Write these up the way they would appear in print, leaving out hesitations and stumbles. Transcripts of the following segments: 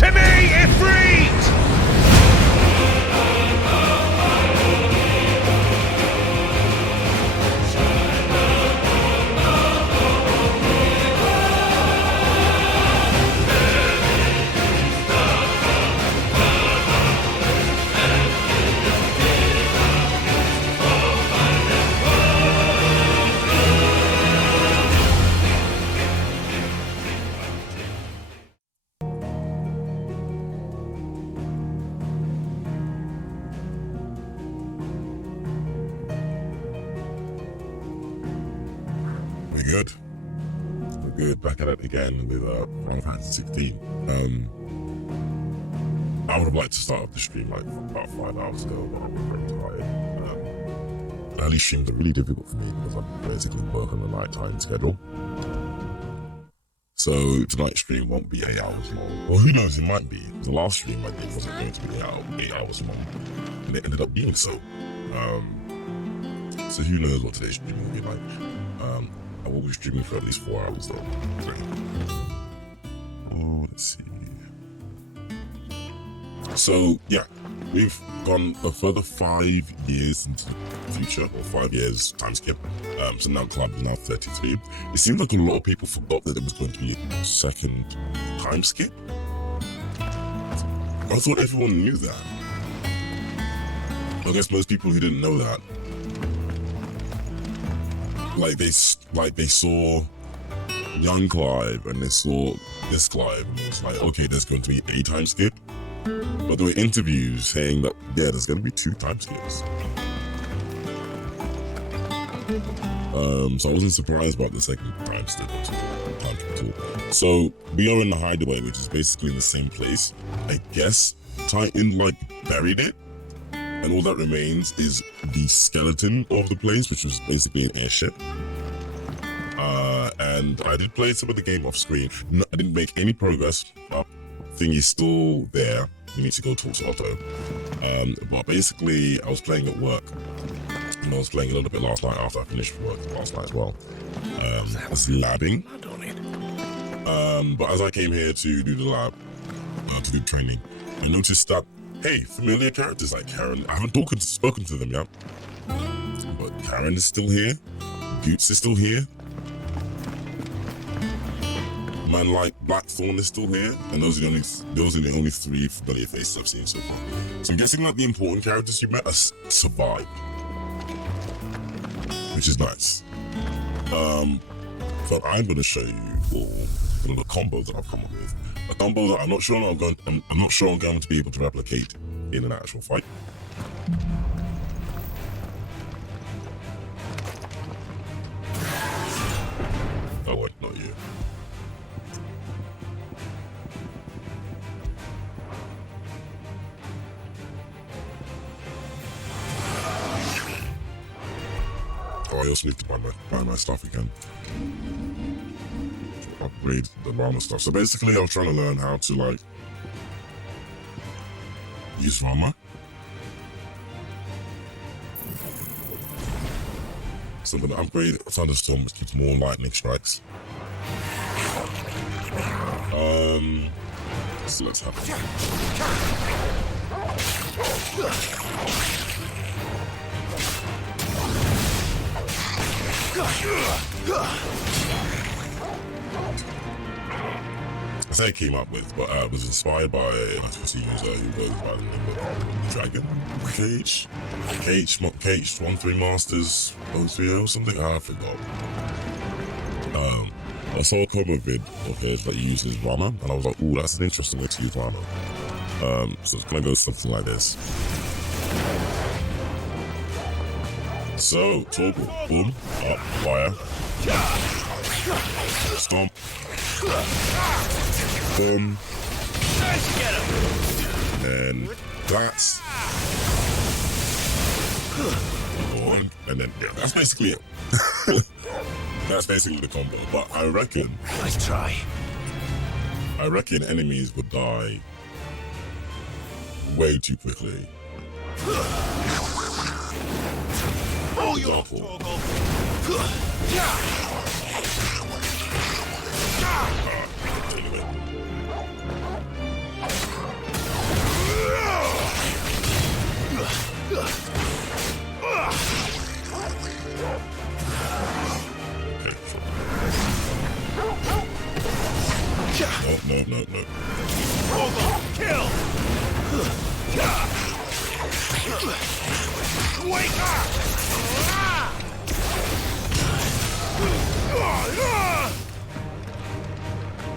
To me, Ifrit! We're good. Back at it again with Final Fantasy 16. I would have liked to start off the stream like about 5 hours ago, but I'm very tired. Early streams are really difficult for me because I'm basically working on a nighttime schedule. So tonight's stream won't be 8 hours long. Well, who knows? It might be. The last stream I did wasn't going to be 8 hours long, and it ended up being so. So who knows what today's stream will be like. I will be streaming for at least 4 hours though. Oh, let's see. So yeah, we've gone a further 5 years into the future, or 5 years time skip. So now Club is now 33. It seems like a lot of people forgot that there was going to be a second time skip. I thought everyone knew that. I guess most people who didn't know that, like they saw young Clive and they saw this Clive and it was like, okay, there's going to be a time skip. But there were interviews saying that, yeah, there's going to be 2 time skips. So I wasn't surprised about the second time skip at all. So we are in the hideaway, which is basically in the same place. I guess Titan like buried it, and all that remains is the skeleton of the place, which was basically an airship. And I did play some of the game off screen. No, I didn't make any progress. Thingy's still there. We need to go talk to Otto. But basically, I was playing at work. And I was playing a little bit last night after I finished work last night as well. I was labbing. But as I came here to do the lab, to do training, I noticed that, hey, familiar characters like Karen. I haven't spoken to them yet. But Karen is still here. Boots is still here. Man like Blackthorn is still here, and those are the only 3 familiar faces I've seen so far. So I'm guessing that the important characters you met are survived, which is nice. So I'm going to show you all the combo that I've come up with. A combo that I'm not sure I'm going to be able to replicate in an actual fight. Oh wait, not you. Oh, I also need to buy my stuff again. To upgrade the Rama stuff. So basically, I was trying to learn how to like use Rama. So I'm gonna upgrade Thunderstorm, which gives more lightning strikes. So let's have it. I say I came up with, but I was inspired by a user who goes by the name of Dragon. Cage 13 Masters 030 something, I forgot. I saw a cover vid of his that uses Rama, and I was like, ooh, that's an interesting way to use Rama. So it's gonna go something like this. So, toggle, boom, up, fire, stomp, boom, and that's one, and then, yeah, that's basically it. That's basically the combo, but I reckon enemies would die way too quickly. For example, Robot kill! Wake up!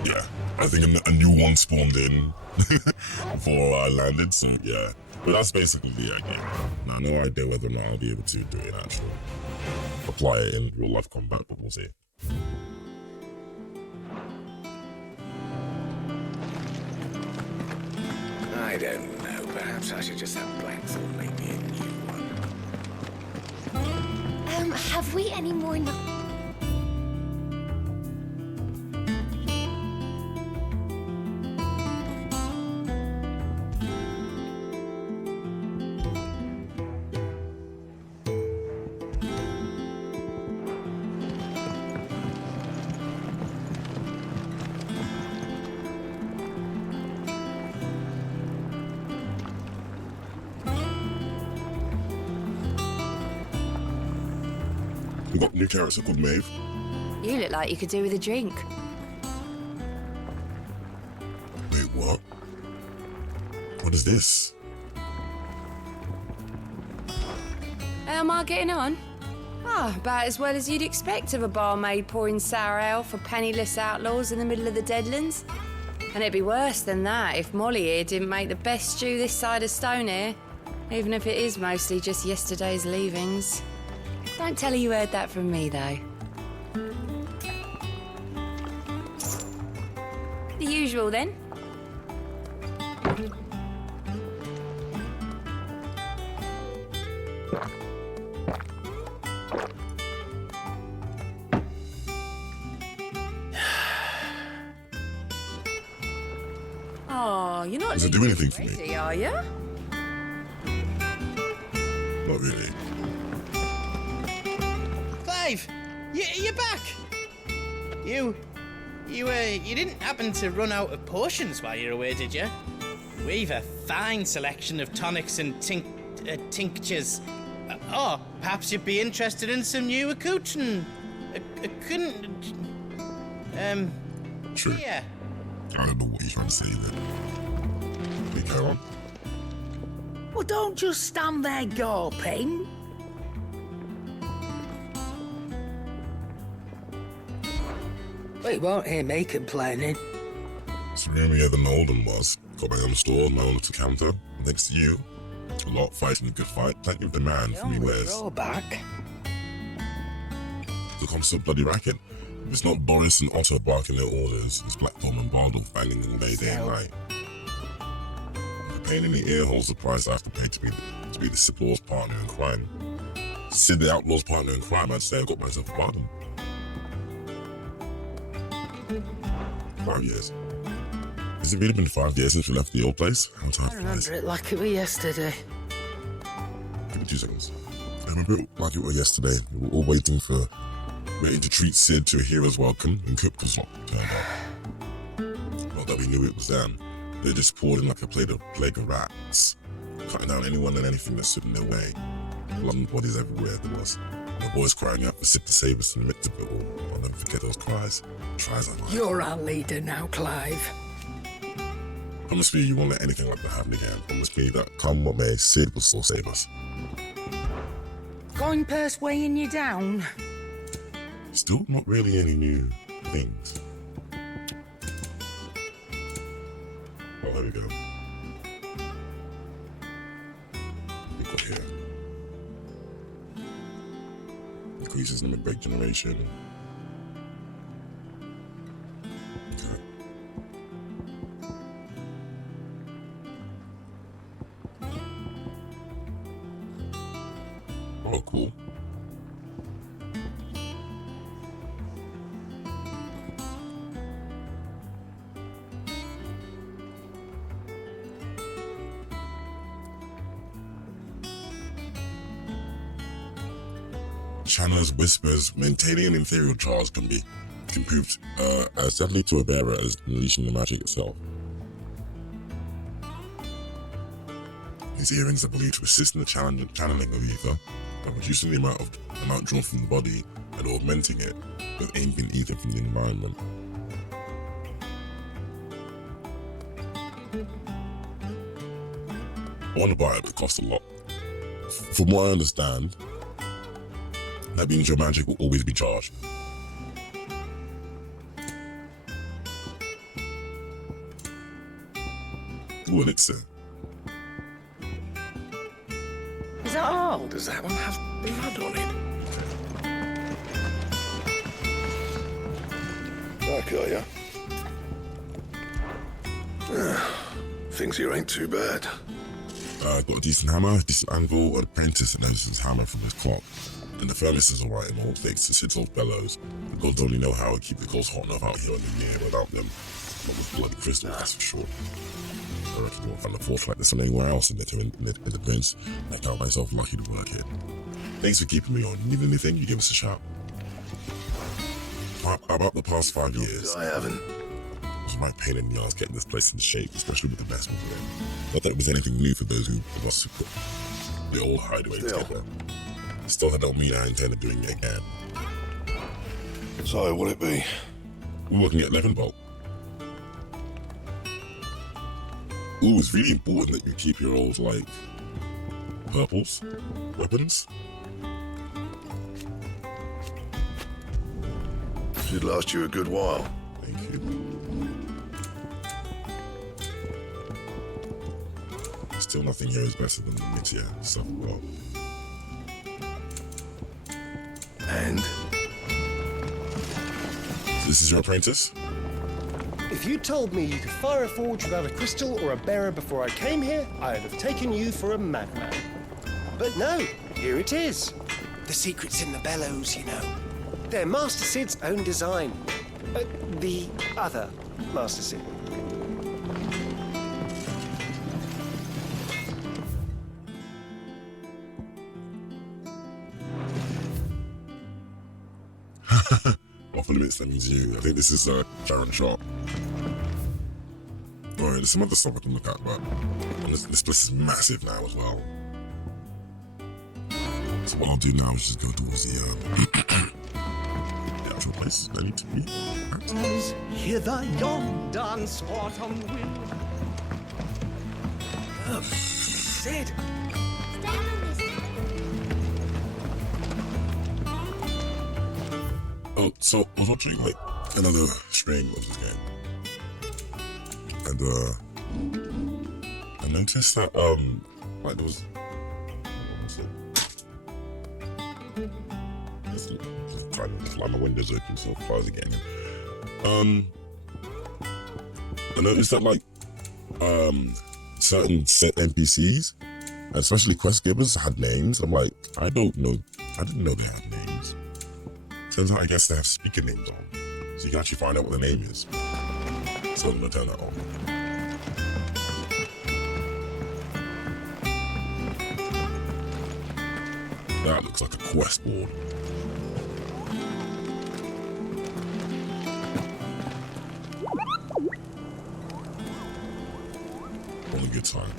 Yeah, I think a new one spawned in before I landed, so yeah. But that's basically the idea. Now, no idea whether or not I'll be able to do it actually. Apply it in real life combat, but we'll see. I don't know. Perhaps I should just have Blackthorn make me a new one. Have we any more We got a new character called Maeve. You look like you could do with a drink. Wait, what? What is this? How am I getting on? Ah, about as well as you'd expect of a barmaid pouring sour ale for penniless outlaws in the middle of the Deadlands. And it'd be worse than that if Molly here didn't make the best stew this side of Stonehair, even if it is mostly just yesterday's leavings. Don't tell her you heard that from me, though. The usual, then. Oh, you're not Does it do anything for me? ready, are you? Not really. Clive, you're back. You didn't happen to run out of potions while you're away, did you? We've a fine selection of tonics and tinctures. Oh, perhaps you'd be interested in some new accoutrement. True. Yeah. I don't know what you're trying to say there. We carry on. Well, don't just stand there gawping. We won't hear me complaining. It's roomier than Oldham was. Got my own store, my own little counter. Thanks to you. A lot fighting a good fight. Plenty of demand for me wares. Roll back. The constant bloody racket. If it's not Boris and Otto barking their orders, it's Blackthorn and Bardolph banging them day and night. The pain in the ear holds the price I have to pay to be the Siplaw's partner in crime. Sid the outlaw's partner in crime, I'd say I got myself a bargain. 5 years. Has it really been 5 years since we left the old place? How time I flies. remember it like it was yesterday. Give me 2 seconds. I remember it like it was yesterday. We were all waiting to treat Sid to a hero's welcome, and Cook was not turned up. Not that we knew it was them. They just poured in like a plague of rats, cutting down anyone and anything that stood in their way. Blood and bodies everywhere there was. The boys crying out for Sid to save us in the midst of it all. I'll never forget those cries. Tries I might. You're our leader now, Clive. Promise me you won't let anything like that happen again. Promise me that come what may, Sid will still save us. Coin purse weighing you down. Still not really any new things. Oh, there we go. We got here. Increases limit break generation. Okay. Oh, cool. Channeler's whispers, maintaining an ethereal charge can prove as deadly to a bearer as unleashing the magic itself. These earrings are believed to assist in the channeling of ether by reducing the amount drawn from the body and augmenting it with anything ether from the environment. I want to buy it, but it costs a lot. From what I understand, that means your magic will always be charged. Ooh, elixir. Is that all? Does that one have blood on it? Back, are ya? Things here ain't too bad. Got a decent hammer, decent anvil, an apprentice that knows his hammer from his clock. And the furnace is alright in all things, it's its old bellows. The gods only know how to keep the coals hot enough out here in the year without them. Not with bloody crystals, that's for sure. I reckon you'll find a force like this anywhere else in the prince. I count myself lucky to work here. Thanks for keeping me on. Need anything, you give us a shout. About the past 5 years, I haven't. it was my pain in the ass getting this place in shape, especially with the best people in. Not that it was anything new for those of us who put the old hideaway together. Still, that don't mean I intend doing it again. So, what'll it be? We're looking at Levenbolt. Ooh, it's really important that you keep your old, like, purples, weapons. Should last you a good while. Thank you. Still, nothing here is better than the mid-tier stuff. Well, And? this is your apprentice? If you told me you could fire a forge without a crystal or a bearer before I came here, I'd have taken you for a madman. But no, here it is. The secret's in the bellows, you know. They're Master Sid's own design. The other Master Sid. Off limits, that means you. I think this is Sharon Sharp. Alright, there's some other stuff I can look at, but this place is massive now as well. So what I'll do now is just go towards the actual place I need to be at. Hither yonder autumn wind. Sid! Oh, so I was watching like another stream of this game, and I noticed that like there was what was it? Just trying to slide my windows open so flies are getting in. I noticed that like certain set NPCs, and especially quest givers, had names. I'm like, I didn't know they had names. Turns out I guess they have speaker names on, so you can actually find out what the name is. So I'm gonna turn that on. That looks like a quest board. What a good time.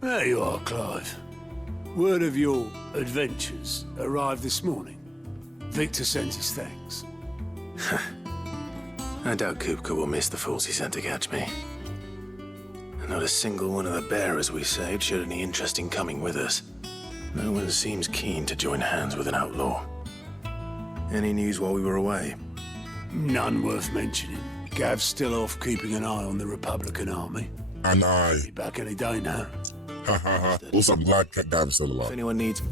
There you are, Clive. Word of your adventures arrived this morning. Victor sent his thanks. I doubt Kupka will miss the fools he sent to catch me. And not a single one of the bearers we saved showed any interest in coming with us. No one seems keen to join hands with an outlaw. Any news while we were away? None worth mentioning. Gav's still off keeping an eye on the Republican army. And I, Be back any day now. also I'm glad Gav's still If alive. anyone needs...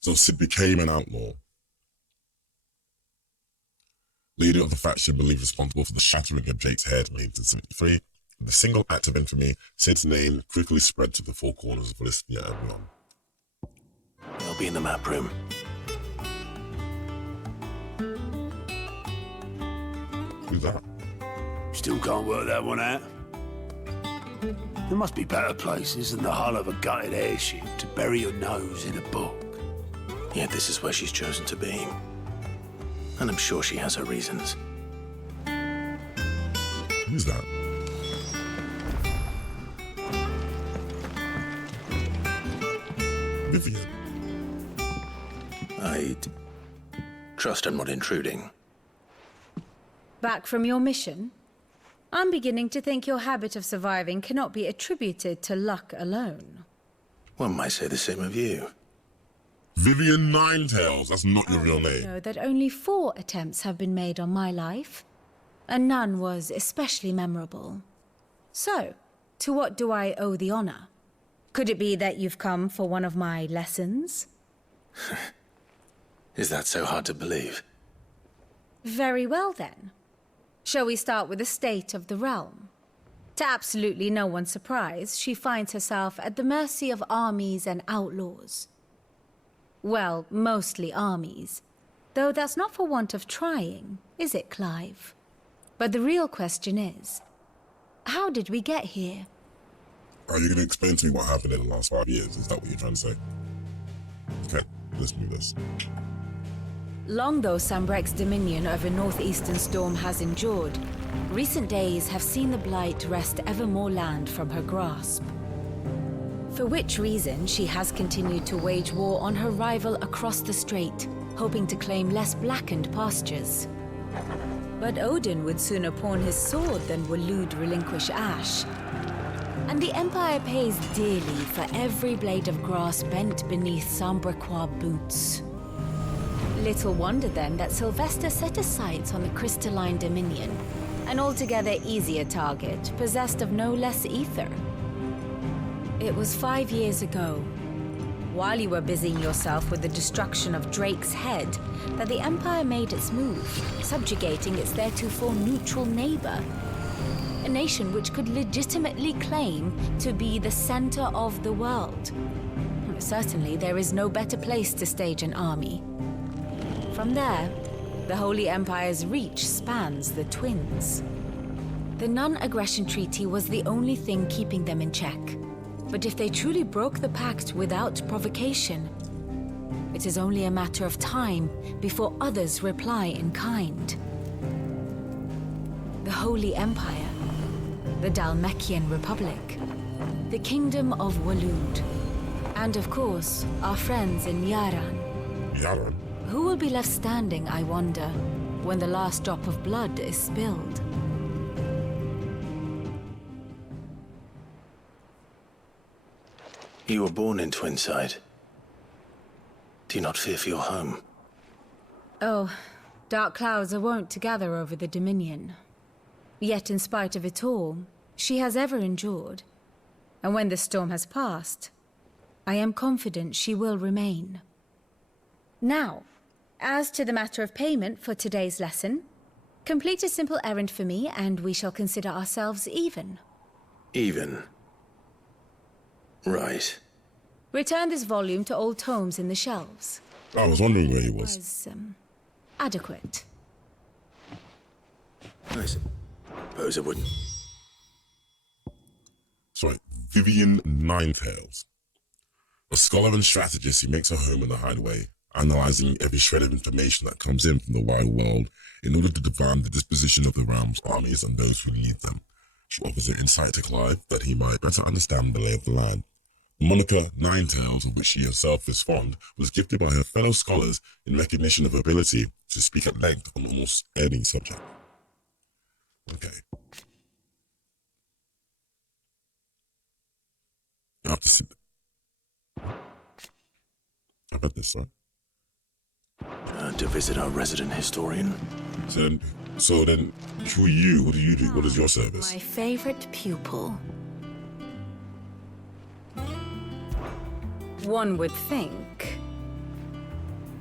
So Sid became an outlaw. Leader of the faction believed responsible for the shattering of Jake's head in 1873. With a single act of infamy, Sid's name quickly spread to the four corners of Valisthea and beyond. They'll be in the map room. Who's that? Still can't work that one out. There must be better places than the hull of a gutted airship to bury your nose in a book. Yet this is where she's chosen to be. And I'm sure she has her reasons. Who's that? Vivian. I trust I'm not intruding. Back from your mission? I'm beginning to think your habit of surviving cannot be attributed to luck alone. One might say the same of you. Vivian Ninetails, that's not your real You name. know that only 4 attempts have been made on my life, and none was especially memorable. So, to what do I owe the honor? Could it be that you've come for one of my lessons? Is that so hard to believe? Very well then. Shall we start with the state of the realm? To absolutely no one's surprise, she finds herself at the mercy of armies and outlaws. Well, mostly armies. Though that's not for want of trying, is it, Clive? But the real question is, how did we get here? Are you going to explain to me what happened in the last 5 years? Is that what you're trying to say? Okay, let's do this. Long though Sambrek's dominion over northeastern Storm has endured, recent days have seen the Blight wrest ever more land from her grasp. For which reason she has continued to wage war on her rival across the strait, hoping to claim less blackened pastures. But Odin would sooner pawn his sword than Waloed relinquish Ash. And the Empire pays dearly for every blade of grass bent beneath Sambrequois boots. Little wonder then that Sylvester set his sights on the crystalline dominion, an altogether easier target, possessed of no less ether. It was 5 years ago, while you were busying yourself with the destruction of Drake's head, that the Empire made its move, subjugating its theretofore neutral neighbor. A nation which could legitimately claim to be the center of the world. Certainly, there is no better place to stage an army. From there, the Holy Empire's reach spans the Twins. The non-aggression treaty was the only thing keeping them in check. But if they truly broke the pact without provocation, it is only a matter of time before others reply in kind. The Holy Empire, the Dhalmekian Republic, the Kingdom of Waloed, and of course, our friends in Yaran. Yaran? Who will be left standing, I wonder, when the last drop of blood is spilled? You were born in Twinside. Do you not fear for your home? Oh, dark clouds are wont to gather over the Dominion. Yet in spite of it all, she has ever endured. And when the storm has passed, I am confident she will remain. Now, as to the matter of payment for today's lesson, complete a simple errand for me and we shall consider ourselves even. Even? Right. Return this volume to old tomes in the shelves. I was wondering where he was. Was, adequate. I suppose I wouldn't. Sorry, Vivian Ninetails. A scholar and strategist who makes her home in the hideaway, analyzing every shred of information that comes in from the wide world in order to divine the disposition of the realm's armies and those who lead them. She offers her insight to Clive that he might better understand the lay of the land. The moniker Ninetails, of which she herself is fond, was gifted by her fellow scholars in recognition of her ability to speak at length on almost any subject. Okay. I have to sit. I bet this, right? To visit our resident historian. So then, who are you? What do you do? What is your service? My favorite pupil. One would think.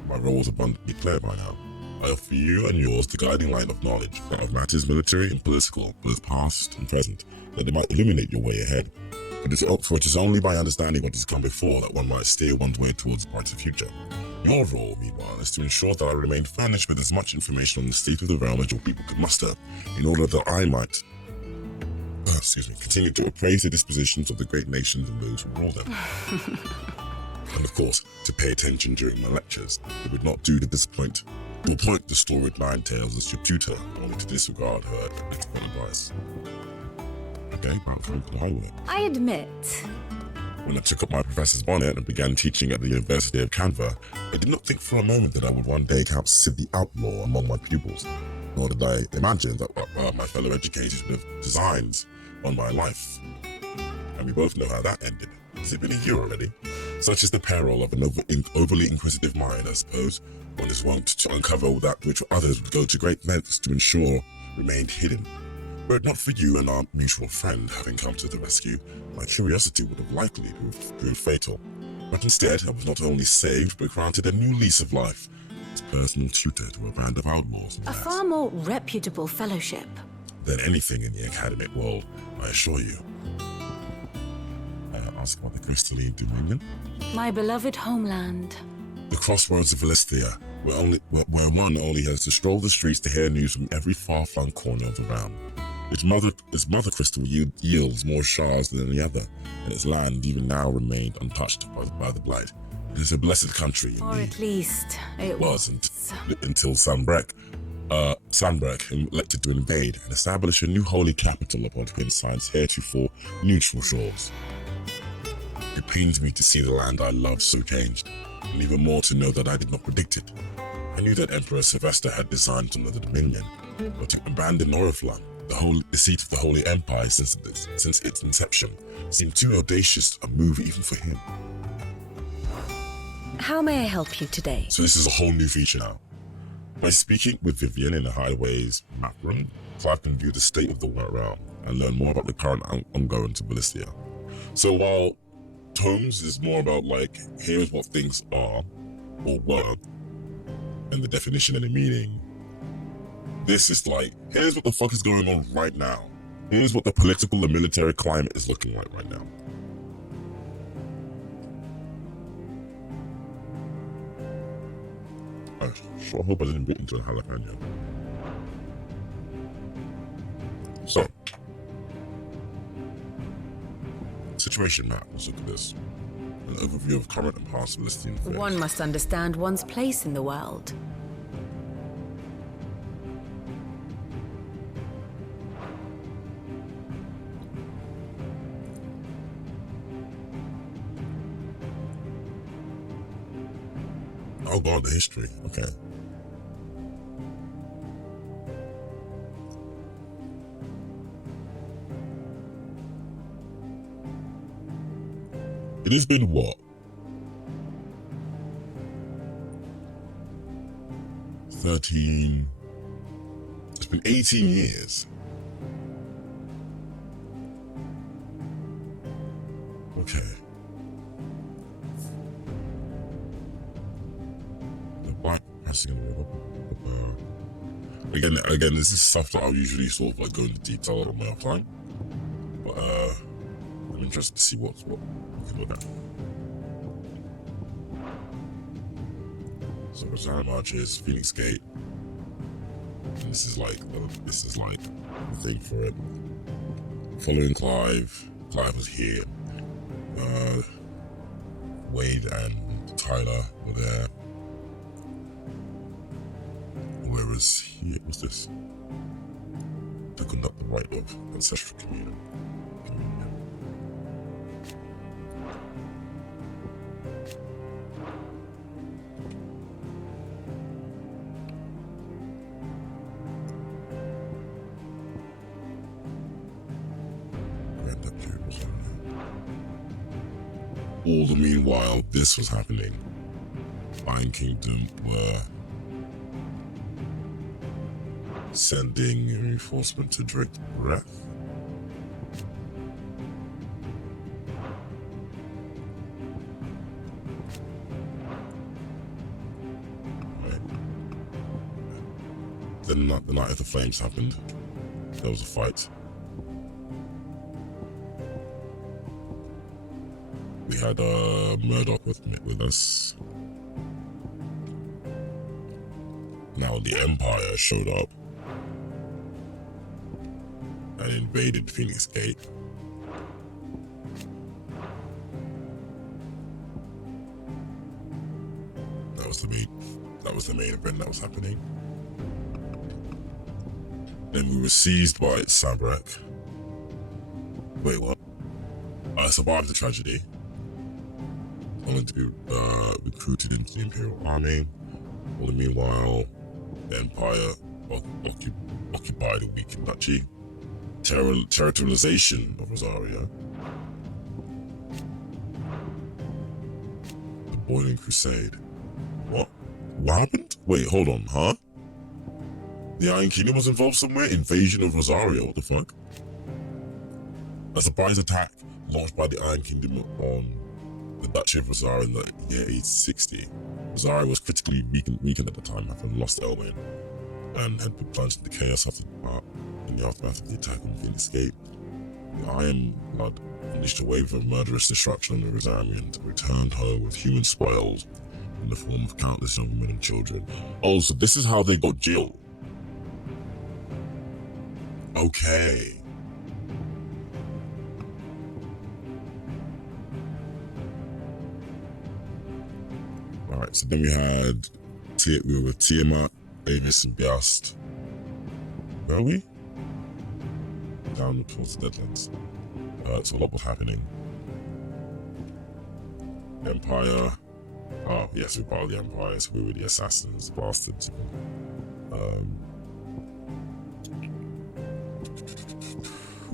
My role is abundantly clear by now. I offer you and yours the guiding light of knowledge, that of matters military and political, both past and present, that it might illuminate your way ahead. For it is only by understanding what has come before that one might steer one's way towards a brighter future. Your role, meanwhile, is to ensure that I remain furnished with as much information on the state of the realm as your people could muster, in order that I might, continue to appraise the dispositions of the great nations and those who rule them. And of course, to pay attention during my lectures. It would not do to disappoint. To appoint the storied Ninetails as your tutor, only to disregard her expert advice. Okay, back to the highway. I admit, When I took up my professor's bonnet and began teaching at the University of Canva, I did not think for a moment that I would one day count Sid the Outlaw among my pupils, nor did I imagine that my fellow educators would have designs on my life. And we both know how that ended. Has it been a year already? Such is the peril of an overly inquisitive mind, I suppose. One is wont to uncover that which others would go to great lengths to ensure remained hidden. Were it not for you and our mutual friend having come to the rescue, my curiosity would have likely proved fatal. But instead, I was not only saved, but granted a new lease of life as personal tutor to a band of outlaws. A far more reputable fellowship than anything in the academic world, I assure you. Ask about the crystalline dominion? My beloved homeland. The crossroads of Philistia, where one only has to stroll the streets to hear news from every far-flung corner of the realm. Its mother crystal yields more shards than any other, and its land even now remained untouched by the blight. It is a blessed country, Or indeed. at least it wasn't until Sanbreque elected to invade and establish a new holy capital upon Twinside's heretofore neutral shores. It pains me to see the land I love so changed, and even more to know that I did not predict it. I knew that Emperor Sylvester had designed another dominion, but to abandon Oriflamme, the seat of the Holy Empire since its inception, seemed too audacious a move even for him. How may I help you today? So this is a whole new feature now. By speaking with Vivian in the Hideaway's map room, Clive can view the state of the realm and learn more about the current ongoing to Philistia. So while Tomes is more about like, here's what things are or were, and the definition and the meaning, this is like, here's what the fuck is going on right now. Here's what the political and military climate is looking like right now. I sure hope I didn't get into a jalapeno. So, situation map, let's look at this. An overview of current and past Philistine affairs. One must understand one's place in the world. Oh god, the history. Okay. It has been what? 13. It's been 18 years. Okay. The black passing in the river. Again, this is stuff that I'll usually sort of like go into detail on my offline. But I'm interested to see what we can look at. So Rosanna marches, Phoenix Gate. And this is like the thing for it. Following Clive. Clive was here. Wade and Tyler were there. Whereas here, what's this? To conduct the rite of ancestral communion. All the meanwhile, this was happening. Lion Kingdom were sending reinforcement to Drake Breath. Right. Then the Night of the Flames happened. There was a fight. We had Murdoch with us. Now the Empire showed up and invaded Phoenix Gate. That was the main event that was happening. Then we were seized by Sanbreque. Wait, what? I survived the tragedy. only to be recruited into the Imperial Army. All the meanwhile, the Empire occupied a weakened duchy. Territorialization of Rosaria. The Boiling Crusade. What? What happened? Wait, hold on, huh? The Iron Kingdom was involved somewhere? Invasion of Rosaria, what the fuck? A surprise attack launched by the Iron Kingdom on the Duchy of Rosaria in the year 860. Rosaria was critically weakened at the time, having lost Elwyn, and had been plunged into chaos in the aftermath of the attack on the escape. The Iron Blood unleashed a wave of murderous destruction on the Rosarians and returned home with human spoils in the form of countless young women and children. Oh, so this is how they got Jill. Okay. Alright, so then we were with Tiamat, Avis, and Biast. Where are we? Down towards the Deadlands. So a lot was happening. Empire. Oh, yes, we're part of the Empire, so we were the assassins, bastards. Who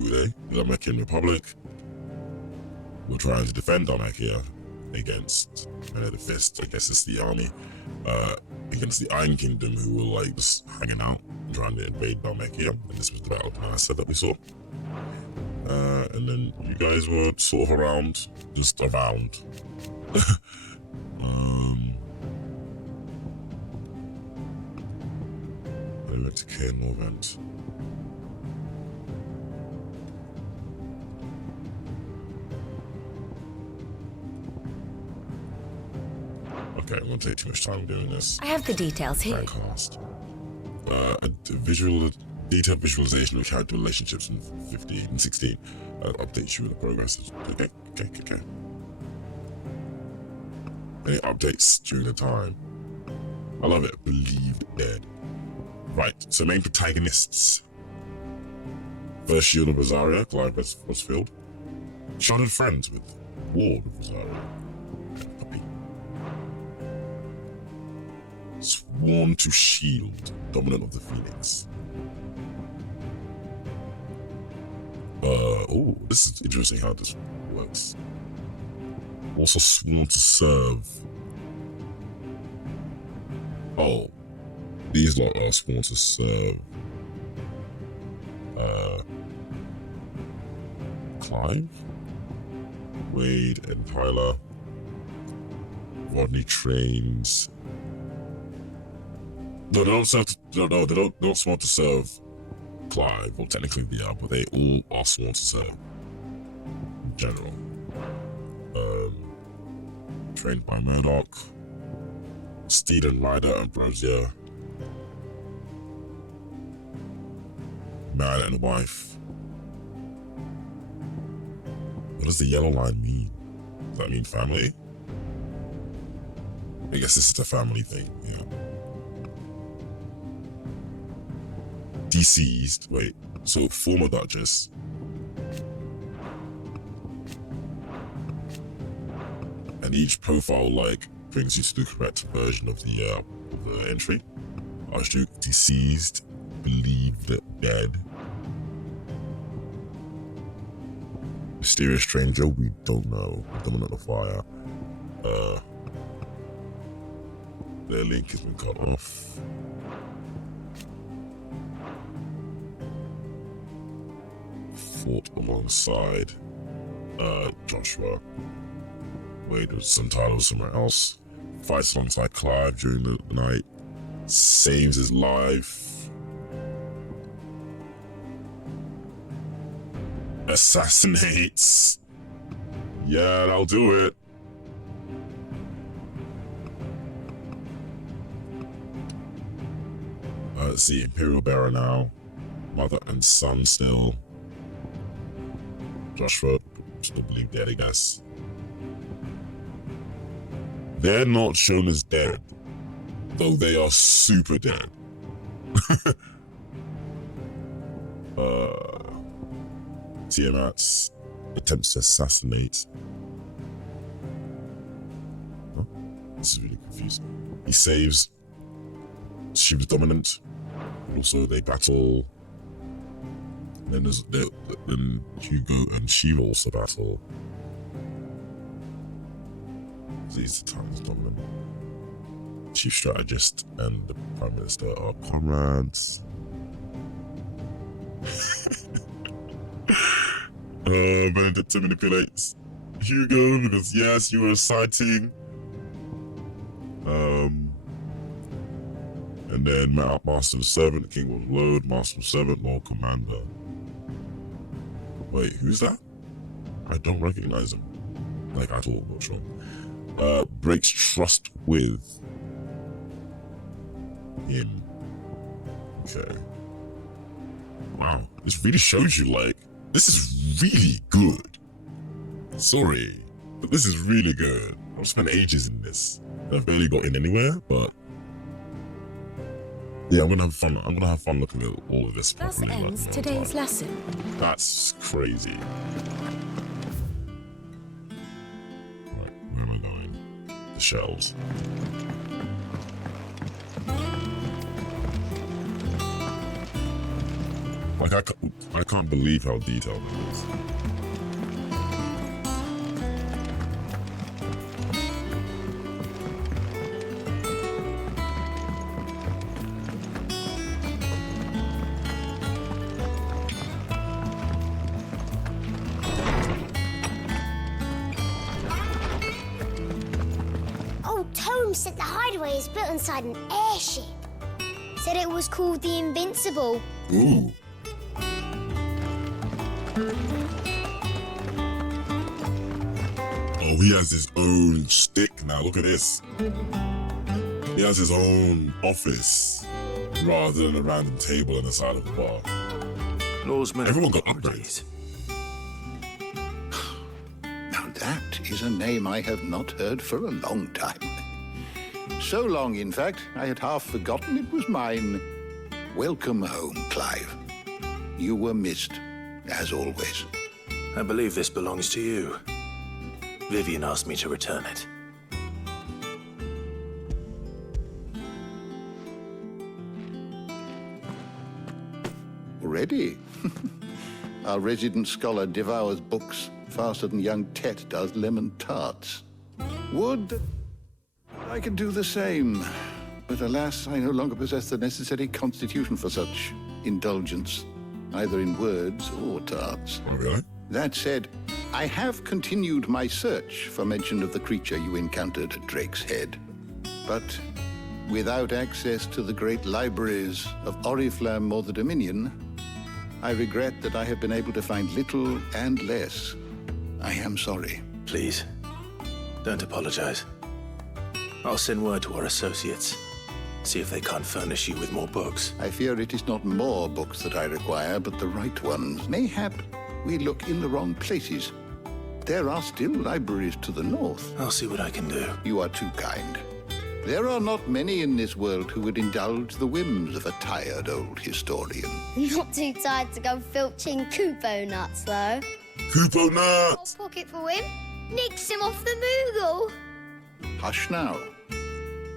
are they? The Namekian Republic. We're trying to defend Namekia against the Fist, I guess it's the army, against the Iron Kingdom, who were like just hanging out, trying to invade Namekia, and this was the battle plan set that we saw. And then you guys were sort of around, just around. I went to Cairn Norvent. Okay, I'm gonna take too much time doing this. I have the details here. Cast. A detailed visualization of character relationships in 15 and 16. Updates you with the progress. Okay. Any updates during the time? I love it. Believed dead. Right, so main protagonists. First Shield of Rosaria, Clive Westfield. Sharded friends with Ward of Rosaria. Puppy. Sworn to Shield, Dominant of the Phoenix. Oh, this is interesting how this works. Also sworn to serve. Oh, these lot are sworn to serve. Clive, Wade, and Tyler. Rodney trains. No, they don't serve. No, they don't sworn to serve Clive. Well, technically they are, but they all are sworn to serve. In general. Trained by Murdoch. Steed and Ryder, Ambrosia. Man and wife. What does the yellow line mean? Does that mean family? I guess this is a family thing, yeah. Deceased, wait, so former Duchess. And each profile, like, brings you to the correct version of the entry. Archduke deceased, believed dead. Mysterious stranger, we don't know. Dominant of fire. Their link has been cut off. Fought alongside Joshua. Wade with some titles somewhere else. Fights alongside Clive during the night. Saves his life. Assassinates. Yeah, that'll do it. Let's see, Imperial Bearer now. Mother and son still. Joshua, still believe dead, I guess. They're not shown as dead, though they are super dead. Tiamat's attempts to assassinate This is really confusing. He saves. She was dominant. Also, they battle. Then then Hugo and Sheila also battle. These are the times dominant. Chief strategist and the prime minister are comrades. Benedicta manipulates Hugo because yes, you were a sighting. And then Master of Servant, King was Lord, Master of Servant, Lord Commander. Wait, who's that? I don't recognize him. Like at all, what's wrong? Breaks trust with him. Okay. Wow, this really shows you, like, this is really good. Sorry, but this is really good. I've spent ages in this. I've barely got in anywhere, but yeah, I'm gonna have fun. I'm gonna have fun looking at all of this. Thus properly, ends like, today's lesson. That's crazy. Right, where am I going? The shelves. Like I can't believe how detailed it is. Old Tome said the hideaway is built inside an airship. Said it was called the Invincible. Ooh. Oh, he has his own stick now. Look at this. He has his own office rather than a random table on the side of the bar. Lawsman. Everyone got upgrades. Now that is a name I have not heard for a long time. So long, in fact, I had half forgotten it was mine. Welcome home, Clive. You were missed, as always. I believe this belongs to you. Vivian asked me to return it. Already? Our resident scholar devours books faster than young Tet does lemon tarts. Would I could do the same, but alas, I no longer possess the necessary constitution for such indulgence, either in words or tarts. Oh, really? That said, I have continued my search for mention of the creature you encountered at Drake's Head. But without access to the great libraries of Oriflamme or the Dominion, I regret that I have been able to find little and less. I am sorry. Please, don't apologize. I'll send word to our associates. See if they can't furnish you with more books. I fear it is not more books that I require, but the right ones. Mayhap we look in the wrong places. There are still libraries to the north. I'll see what I can do. You are too kind. There are not many in this world who would indulge the whims of a tired old historian. Not too tired to go filching Kupo nuts, though. Kupo nuts! I'll pocket for him. Nicks him off the Moogle. Hush now.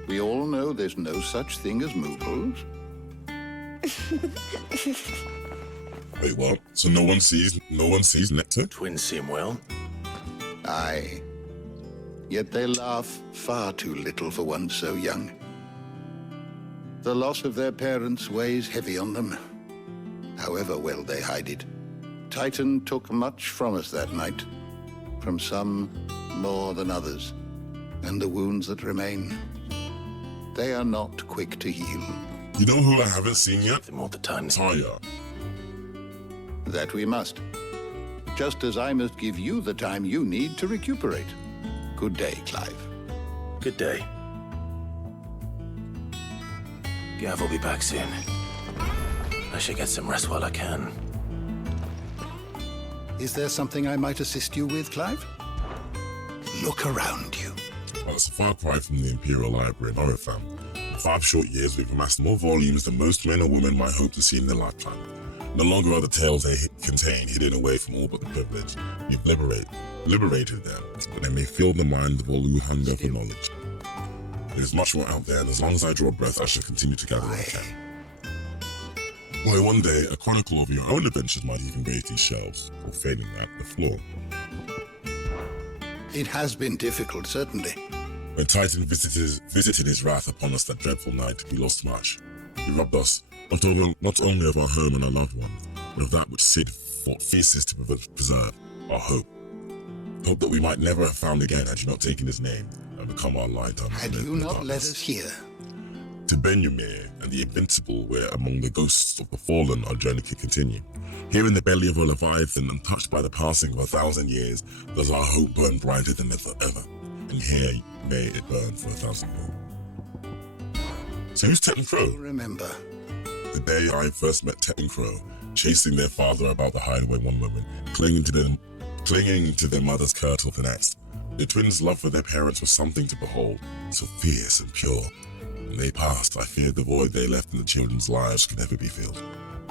We all know there's no such thing as Moogles. Wait, what? So no one sees Nectar? Twins seem well. Aye. Yet they laugh far too little for one so young. The loss of their parents weighs heavy on them, however well they hide it. Titan took much from us that night, from some more than others, and the wounds that remain, they are not quick to heal. You know who I haven't seen yet? The more the time. Taya. That we must. Just as I must give you the time you need to recuperate. Good day, Clive. Good day. Gav will be back soon. I should get some rest while I can. Is there something I might assist you with, Clive? Look around you. Well, it's a far cry from the Imperial Library in Oriflamme. In 5 short years, we've amassed more volumes than most men or women might hope to see in their lifetime. No longer are the tales they contain hidden away from all but the privileged. We've liberated them, but they may fill the minds of all who hunger for knowledge. There's much more out there, and as long as I draw breath, I shall continue to gather what I can. Why, one day, a chronicle of your own adventures might even grace these shelves, or failing that, the floor. It has been difficult, certainly. When Titan visited his wrath upon us that dreadful night, we lost much. He robbed us, not only of our home and our loved ones, but of that which Sid fought fiercest to preserve, our hope. Hope that we might never have found again had you not taken his name and become our light. Had you not led us here? To Benumir and the Invincible, where among the ghosts of the fallen our journey could continue. Here in the belly of a Leviathan, untouched by the passing of 1,000 years, does our hope burn brighter than ever. And here may it burn for 1,000 more. So who's Tet and Crow? Remember. The day I first met Tet and Crow, chasing their father about the hideaway one moment, clinging to their mother's kirtle the next. The twins' love for their parents was something to behold, so fierce and pure. When they passed, I feared the void they left in the children's lives could never be filled.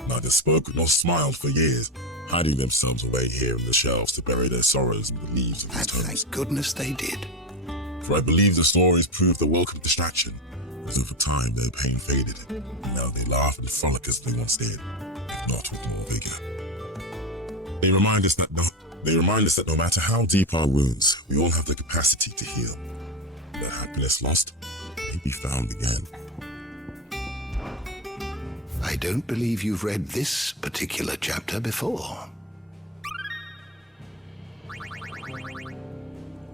Neither spoke nor smiled for years, hiding themselves away here in the shelves to bury their sorrows in the leaves of these tomes. Thank goodness they did. For I believe the stories proved a welcome distraction, as over time their pain faded, and now they laugh and frolic as they once did, if not with more vigor. They remind us that no matter how deep our wounds, we all have the capacity to heal. That happiness lost may be found again. I don't believe you've read this particular chapter before.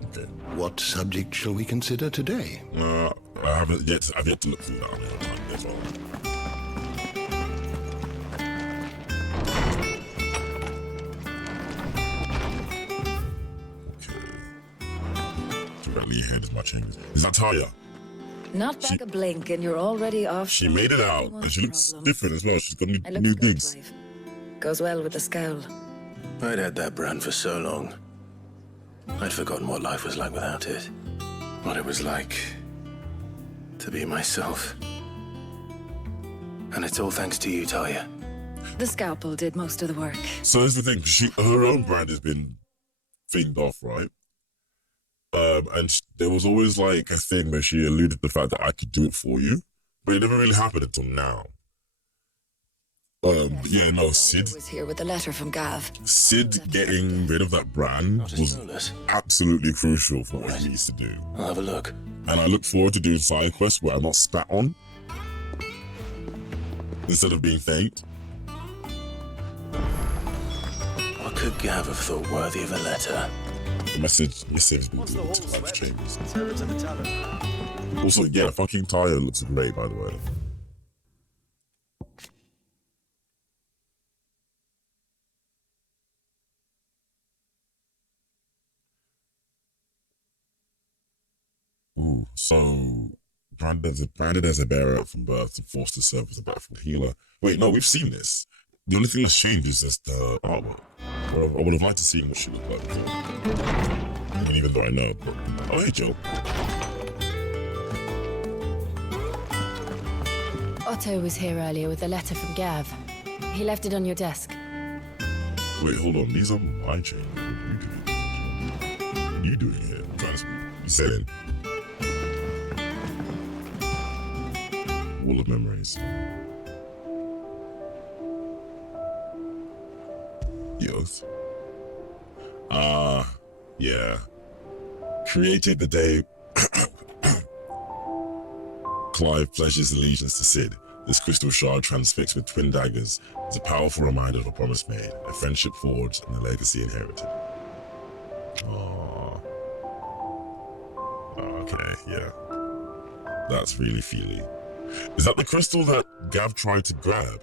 Okay. What subject shall we consider today? I've yet to look through that as well. Directly ahead is my chambers. Is that Taya? Not back a blink and you're already off. She made it out, and she looks different as well. She's got new digs. Goes well with the scowl. I'd had that brand for so long. I'd forgotten what life was like without it. What it was like to be myself. And it's all thanks to you, Talia. The scalpel did most of the work. So here's the thing, her own brand has been thinged off, right? And there was always like a thing where she alluded to the fact that I could do it for you, but it never really happened until now. Sid was here with a letter from Gav. Sid getting rid of that brand was absolutely crucial for what he needs to do. I'll have a look. And I look forward to doing side quests where I'm not spat on instead of being thanked. What could Gav have thought worthy of a letter? The message has been delivered to Clive's chambers. Also, yeah, fucking Taya looks great, by the way. Ooh, so branded as a bearer from birth and forced to serve as a battlefield healer. Wait, no, we've seen this. The only thing that's changed is just the artwork. I would have liked to see what she looked like before. I mean, even though I know. But... Oh, hey, Joe. Otto was here earlier with a letter from Gav. He left it on your desk. Wait, hold on. These are my chains. What are you doing here? I'm trying to selling. Wall of memories. The oath. Yeah. Created the day Clive pledged his allegiance to Sid. This crystal shard transfixed with twin daggers is a powerful reminder of a promise made, a friendship forged, and a legacy inherited. Aww. Okay, yeah. That's really feely. Is that the crystal that Gav tried to grab?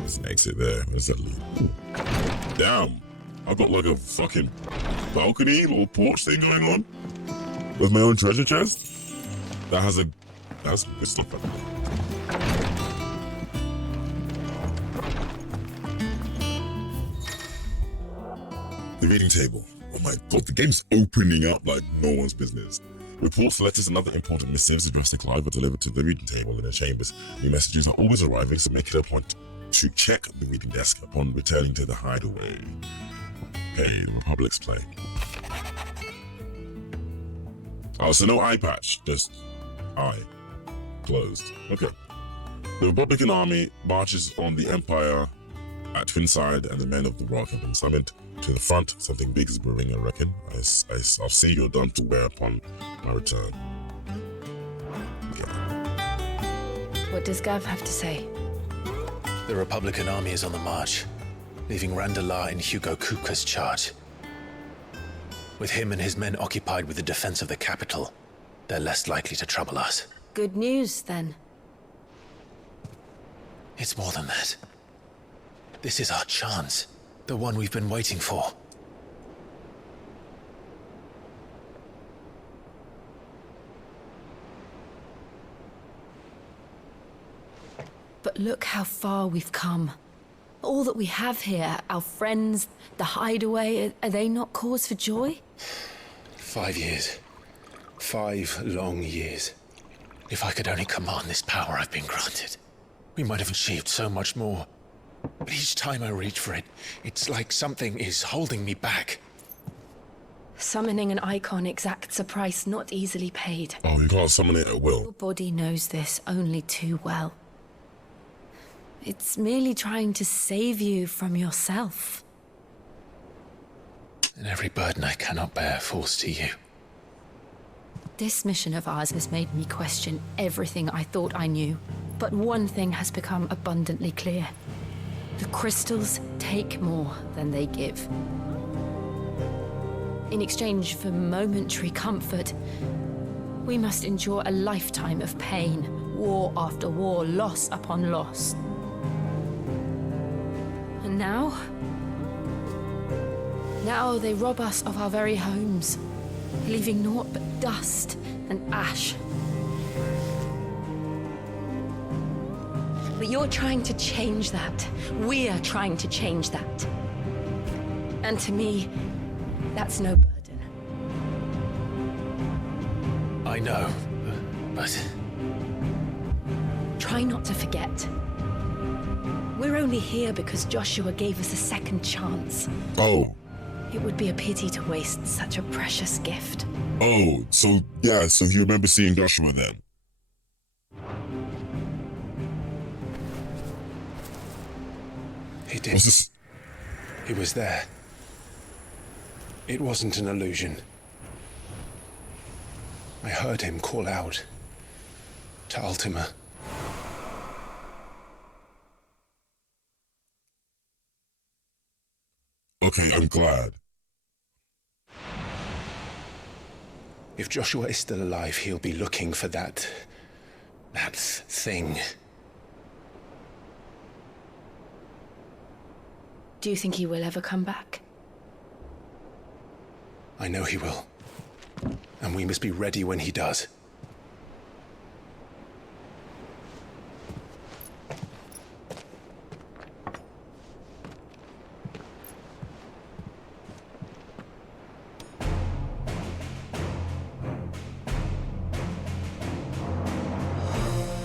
There's an exit there. Where's that lead? Ooh. Damn! I've got like a fucking balcony or porch thing going on with my own treasure chest. That's good stuff. The reading table. Oh my god, the game's opening up like no one's business. Reports, letters, and other important missives addressed to Clive are delivered to the reading table in their chambers. New messages are always arriving, so make it a point to check the reading desk upon returning to the hideaway. Okay, the Republic's play. Oh, so no eye patch, just eye. Closed. Okay. The Republican army marches on the Empire at Twinside, and the men of the Rock have been summoned to the front. Something big is brewing, I reckon. I'll see you're done to wear upon my return. Yeah. What does Gav have to say? The Republican army is on the march, leaving Randalar in Hugo Kuka's charge. With him and his men occupied with the defense of the capital, they're less likely to trouble us. Good news, then. It's more than that. This is our chance, the one we've been waiting for. But look how far we've come. All that we have here, our friends, the hideaway, are they not cause for joy? 5 years. 5 long years. If I could only command this power I've been granted, we might have achieved so much more. But each time I reach for it, it's like something is holding me back. Summoning an icon exacts a price not easily paid. Oh, you can't summon it at will. Your body knows this only too well. It's merely trying to save you from yourself. And every burden I cannot bear falls to you. This mission of ours has made me question everything I thought I knew. But one thing has become abundantly clear. The crystals take more than they give. In exchange for momentary comfort, we must endure a lifetime of pain, war after war, loss upon loss. And now they rob us of our very homes, leaving naught but dust and ash. But you're trying to change that. We're trying to change that. And to me, that's no burden. I know, but... Try not to forget. We're only here because Joshua gave us a second chance. Oh. It would be a pity to waste such a precious gift. Oh, so yeah, so you remember seeing Joshua then? He did. Was this... He was there. It wasn't an illusion. I heard him call out to Ultima. Okay, I'm glad. If Joshua is still alive, he'll be looking for that thing. Do you think he will ever come back? I know he will. And we must be ready when he does.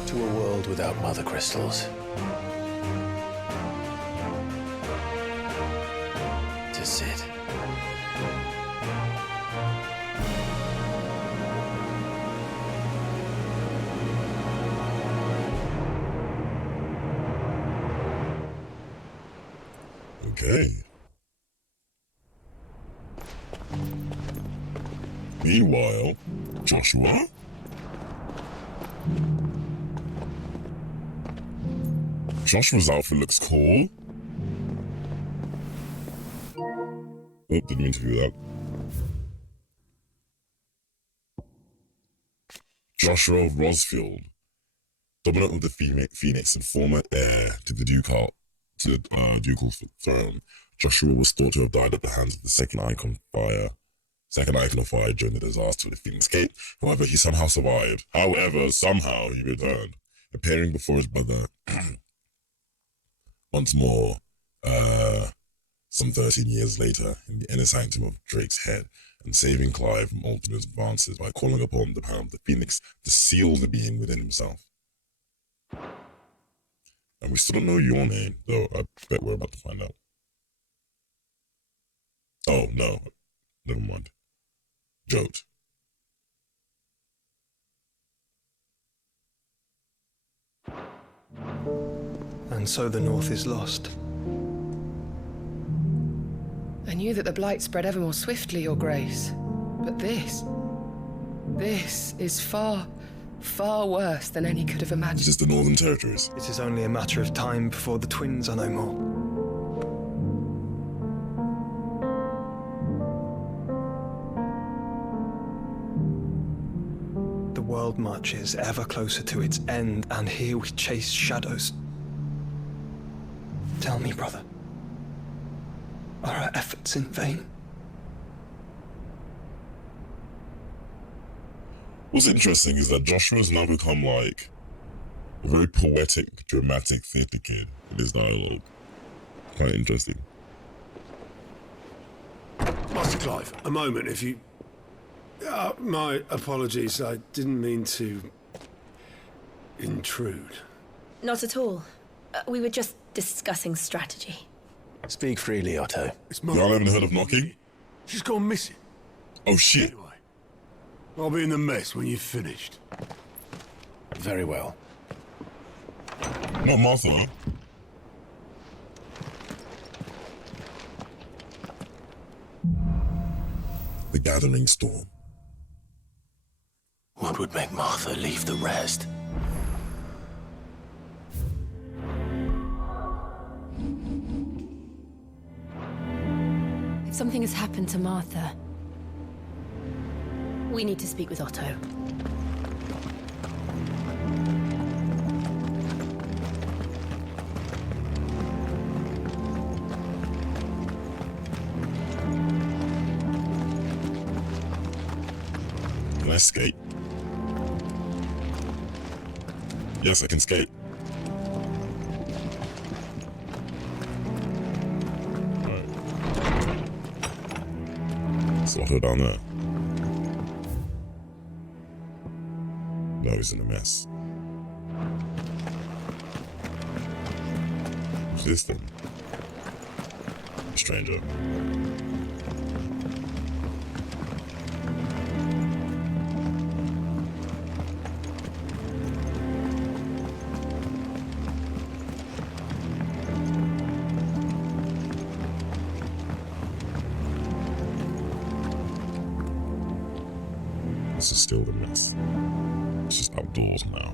To a world without mother crystals. To Sid. Okay. Meanwhile, Joshua? Joshua's outfit looks cool. Oh, didn't mean to do that. Joshua of Rosfield, dominant of the Phoenix and former heir to the ducal throne. Joshua was thought to have died at the hands of the second icon of fire during the disaster of the Phoenix Gate. However, he somehow survived. Somehow he returned, appearing before his brother once more, some 13 years later, in the inner sanctum of Drake's Head, and saving Clive from Ultima's advances by calling upon the power of the Phoenix to seal the being within himself. And we still don't know your name, though I bet we're about to find out. Oh, no. Never mind. Jote. And so the North is lost. I knew that the Blight spread ever more swiftly, Your Grace. But this is far, far worse than any could have imagined. This is the Northern Territories. It is only a matter of time before the twins are no more. The world marches ever closer to its end, and here we chase shadows. Tell me, brother, are our efforts in vain? What's interesting is that Joshua's now become like a very poetic, dramatic theatre kid in his dialogue. Quite interesting. Master Clive, a moment, if you... my apologies, I didn't mean to... intrude. Not at all. We were just discussing strategy. Speak freely, Otto. It's Y'all haven't heard of knocking? She's gone missing. Oh shit. Anyway, I'll be in the mess when you've finished. Very well. Not Martha, huh? The Gathering Storm. What would make Martha leave the rest? If something has happened to Martha, we need to speak with Otto. Can I skate? Yes, I can skate. Alright. So I'll go down there. No, he's in a mess. Who's this then? Stranger. This is still the mess. It's just outdoors now.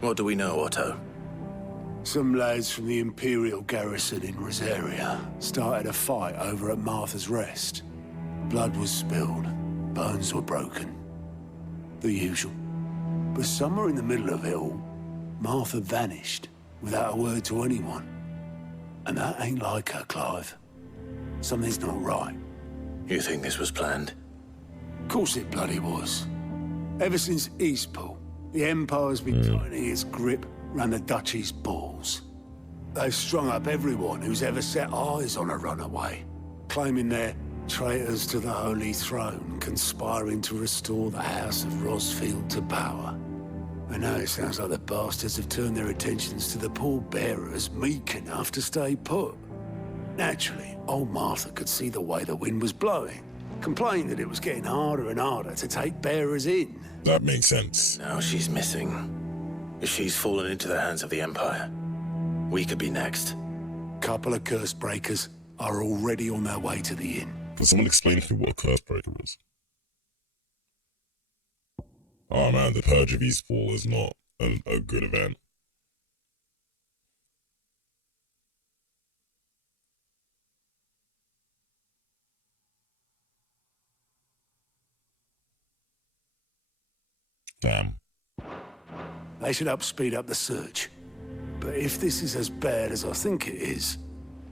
What do we know, Otto? Some lads from the Imperial garrison in Rosaria started a fight over at Martha's Rest. Blood was spilled, bones were broken. The usual. But somewhere in the middle of it all, Martha vanished without a word to anyone. And that ain't like her, Clive. Something's not right. You think this was planned? Of course it bloody was. Ever since Eastpool, the Empire's been tightening its grip round the Duchy's balls. They've strung up everyone who's ever set eyes on a runaway, claiming they're traitors to the Holy Throne, conspiring to restore the House of Rosfield to power. And now it sounds like the bastards have turned their attentions to the pallbearers meek enough to stay put. Naturally, old Martha could see the way the wind was blowing, complained that it was getting harder and harder to take bearers in. That makes sense. Now she's missing. If she's fallen into the hands of the Empire, we could be next. Couple of curse breakers are already on their way to the inn. Can someone explain to me what a curse breaker is? Oh man, the Purge of Eastpool is not a good event. Damn. They should speed up the search. But if this is as bad as I think it is,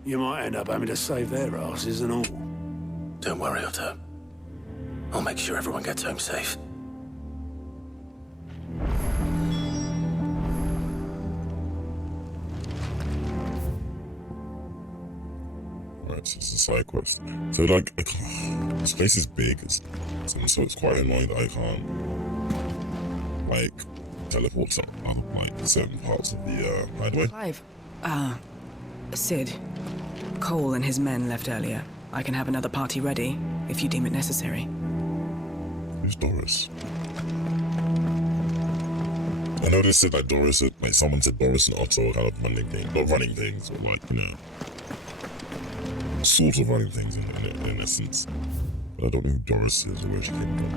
you might end up having to save their asses and all. Don't worry, Otto. I'll make sure everyone gets home safe. Right, so it's a side quest. So like, this place is big, so it's quite annoying that I can't like teleport to other, like certain parts of the hideaway? Clive. Sid. Cole and his men left earlier. I can have another party ready, if you deem it necessary. Who's Doris? I know they said like Doris, like someone said Doris and Otto are kind of running things, not running things, but like, you know, sort of running things in essence. But I don't know who Doris is or where she came from.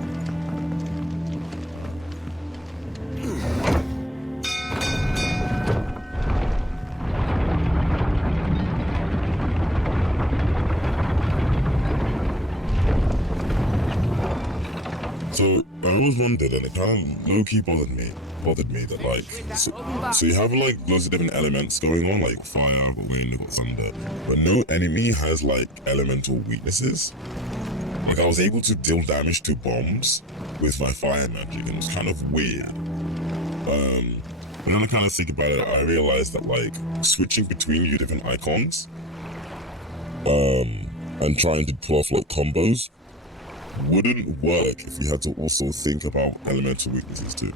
So I always wondered, and it kind of low-key bothered me that like, so you have like loads of different elements going on, like fire, got wind, got thunder, but no enemy has like elemental weaknesses. Like I was able to deal damage to bombs with my fire magic, and it was kind of weird. And then I kind of think about it, I realized that like switching between your different icons, and trying to pull off like combos wouldn't work if you had to also think about elemental weaknesses too.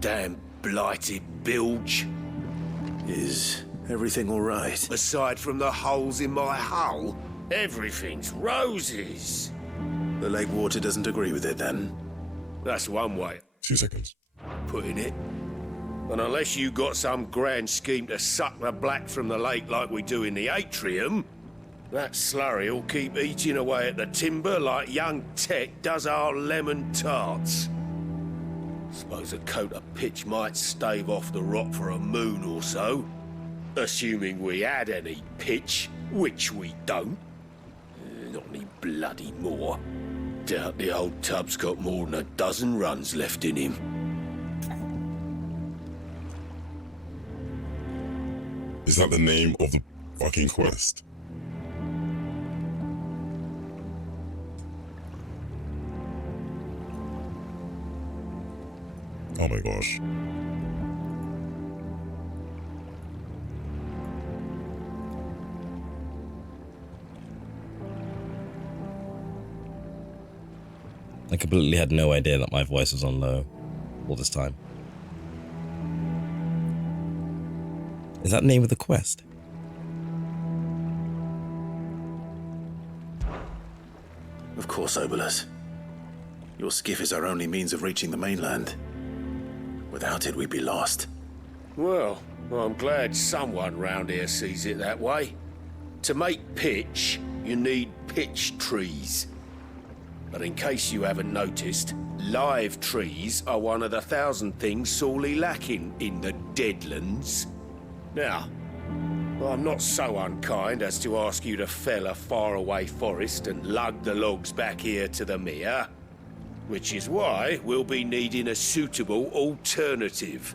Damn blighted bilge. Is everything all right? Aside from the holes in my hull, everything's roses. The lake water doesn't agree with it then? That's one way. 2 seconds. Putting it. And unless you got some grand scheme to suck the black from the lake like we do in the atrium, that slurry will keep eating away at the timber like young Tech does our lemon tarts. Suppose a coat of pitch might stave off the rock for a moon or so. Assuming we had any pitch, which we don't. Not any bloody more. Doubt the old tub's got more than a dozen runs left in him. Is that the name of the fucking quest? Oh my gosh. I completely had no idea that my voice was on low all this time. Is that the name of the quest? Of course, Obolus. Your skiff is our only means of reaching the mainland. Without it, we'd be lost. Well, I'm glad someone round here sees it that way. To make pitch, you need pitch trees. But in case you haven't noticed, live trees are one of the 1,000 things sorely lacking in the Deadlands. Now, I'm not so unkind as to ask you to fell a faraway forest and lug the logs back here to the mere, which is why we'll be needing a suitable alternative.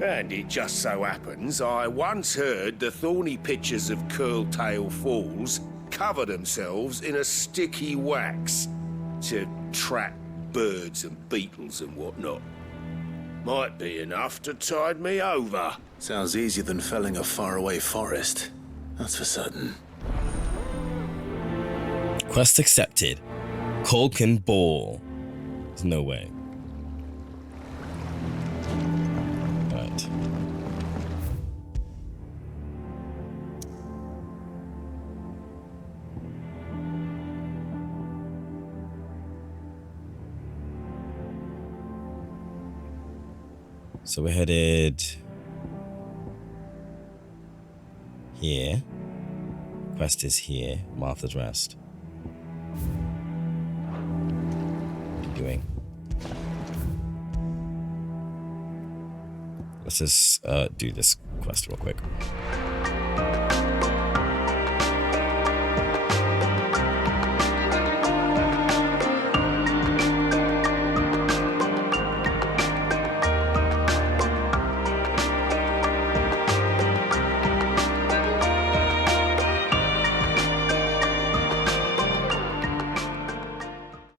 And it just so happens I once heard the thorny pitchers of Curltail Falls cover themselves in a sticky wax to trap birds and beetles and whatnot. Might be enough to tide me over. Sounds easier than felling a faraway forest. That's for certain. Quest accepted. Colkin Ball. There's no way. Right. So we're headed here. Quest is here. Martha's Rest. What are you doing? Let's just do this quest real quick.